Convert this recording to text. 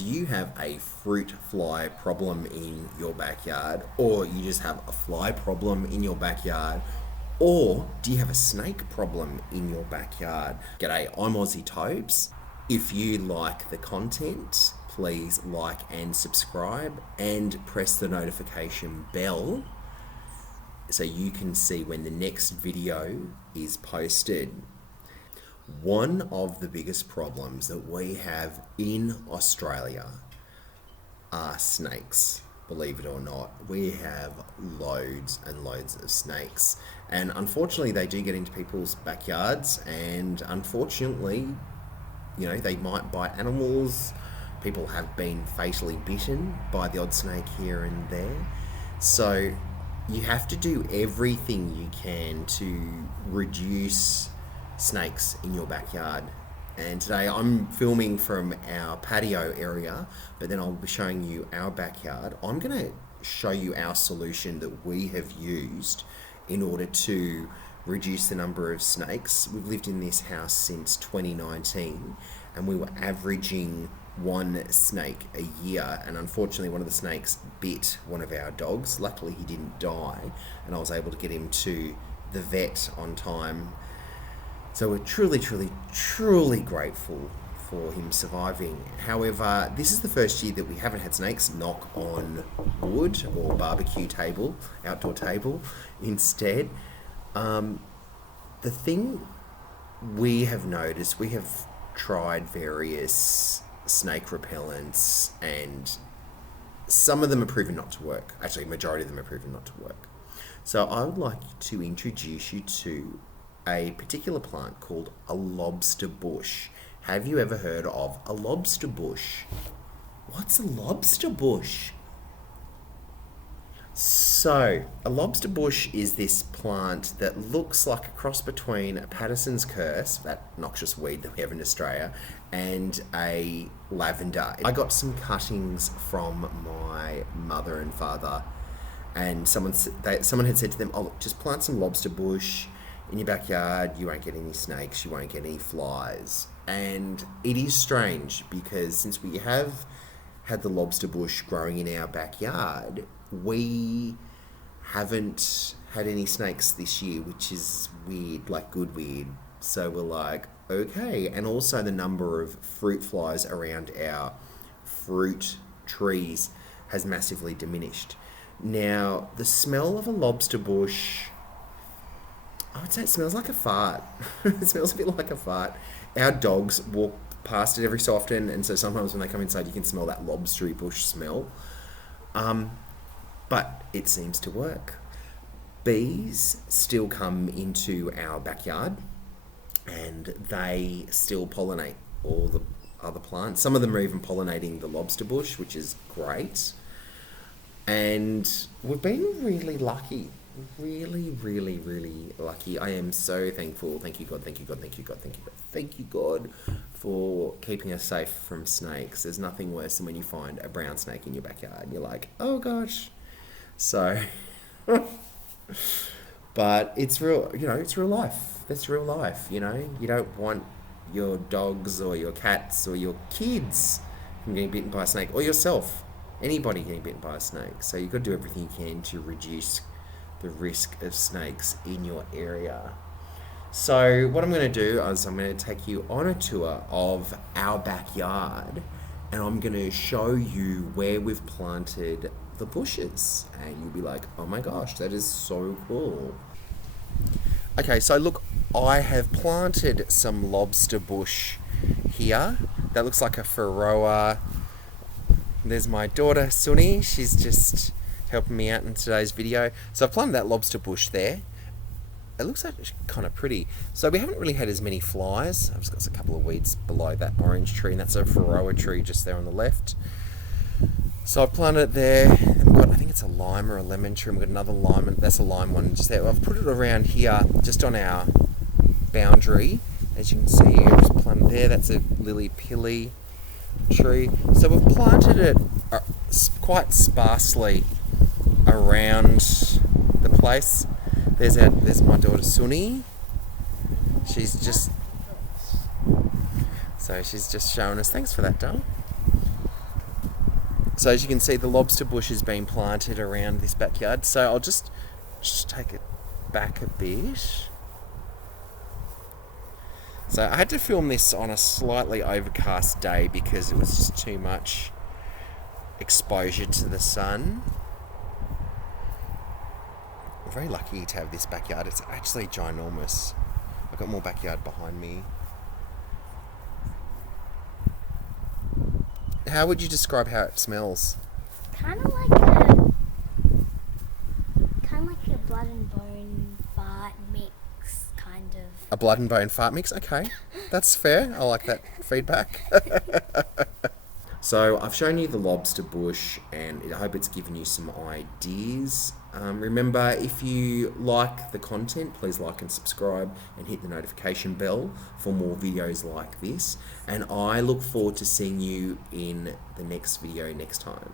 Do you have a fruit fly problem in your backyard, or you just have a fly problem in your backyard, or do you have a snake problem in your backyard? G'day, I'm Aussie Tobes. If you like the content, please like and subscribe and press the notification bell so you can see when the next video is posted. One of the biggest problems that we have in Australia are snakes. Believe it or not, we have loads and loads of snakes, and unfortunately they do get into people's backyards, and unfortunately, they might bite animals. People have been fatally bitten by the odd snake here and there. So you have to do everything you can to reduce snakes in your backyard. And today I'm filming from our patio area, but then I'll be showing you our backyard. I'm going to show you our solution that we have used in order to reduce the number of snakes. We've lived in this house since 2019, and we were averaging one snake a year, and unfortunately one of the snakes bit one of our dogs. Luckily he didn't die, and I was able to get him to the vet on time. So we're truly grateful for him surviving. However, this is the first year that we haven't had snakes knock on wood or barbecue table, outdoor table instead. The thing we have noticed, we have tried various snake repellents, and some of them are proven not to work. Actually, majority of them are proven not to work. So I would like to introduce you to a particular plant called a lobster bush. Have you ever heard of a lobster bush? What's a lobster bush? So, a lobster bush is this plant that looks like a cross between a Patterson's curse, that noxious weed that we have in Australia, and a lavender. I got some cuttings from my mother and father, and someone had said to them, "Oh, look, just plant some lobster bush in your backyard, you won't get any snakes, you won't get any flies." And it is strange, because since we have had the lobster bush growing in our backyard, we haven't had any snakes this year, which is weird, like good weird. So we're like, okay. And also the number of fruit flies around our fruit trees has massively diminished. Now, the smell of a lobster bush, I would say it smells like a fart. It smells a bit like a fart. Our dogs walk past it every so often, and so sometimes when they come inside you can smell that lobstery bush smell. But it seems to work. Bees still come into our backyard, and they still pollinate all the other plants. Some of them are even pollinating the lobster bush, which is great. And we've been really lucky. Really lucky. I am so thankful. Thank you God for keeping us safe from snakes. There's nothing worse than when you find a brown snake in your backyard and you're like, oh gosh. So but it's real, it's real life. That's real life. You don't want your dogs or your cats or your kids from getting bitten by a snake, or yourself, anybody getting bitten by a snake. So you've got to do everything you can to reduce the risk of snakes in your area. So what I'm going to do is I'm going to take you on a tour of our backyard, and I'm going to show you where we've planted the bushes, and you'll be like, oh my gosh, that is so cool. Okay, so look, I have planted some lobster bush here. That looks like a Varroa. There's my daughter Sunny, she's just helping me out in today's video. So I've planted that lobster bush there. It looks actually kind of pretty. So we haven't really had as many flies. I've just got a couple of weeds below that orange tree, and that's a Varroa tree just there on the left. So I've planted it there. And we've got, I think it's a lime or a lemon tree. We've got another lime, that's a lime one just there. I've put it around here, just on our boundary. As you can see, I've just planted there. That's a lily-pilly tree. So we've planted it quite sparsely around the place. There's my daughter Sunny. She's just showing us. Thanks for that, darling. So as you can see, the lobster bush has been planted around this backyard. So I'll just take it back a bit. So I had to film this on a slightly overcast day because it was just too much exposure to the sun. I'm very lucky to have this backyard. It's actually ginormous. I've got more backyard behind me. How would you describe how it smells? Kind of like a blood and bone fart mix, kind of. A blood and bone fart mix? Okay, that's fair. I like that feedback. So I've shown you the lobster bush and I hope it's given you some ideas. Remember, if you like the content, please like and subscribe and hit the notification bell for more videos like this. And I look forward to seeing you in the next video next time.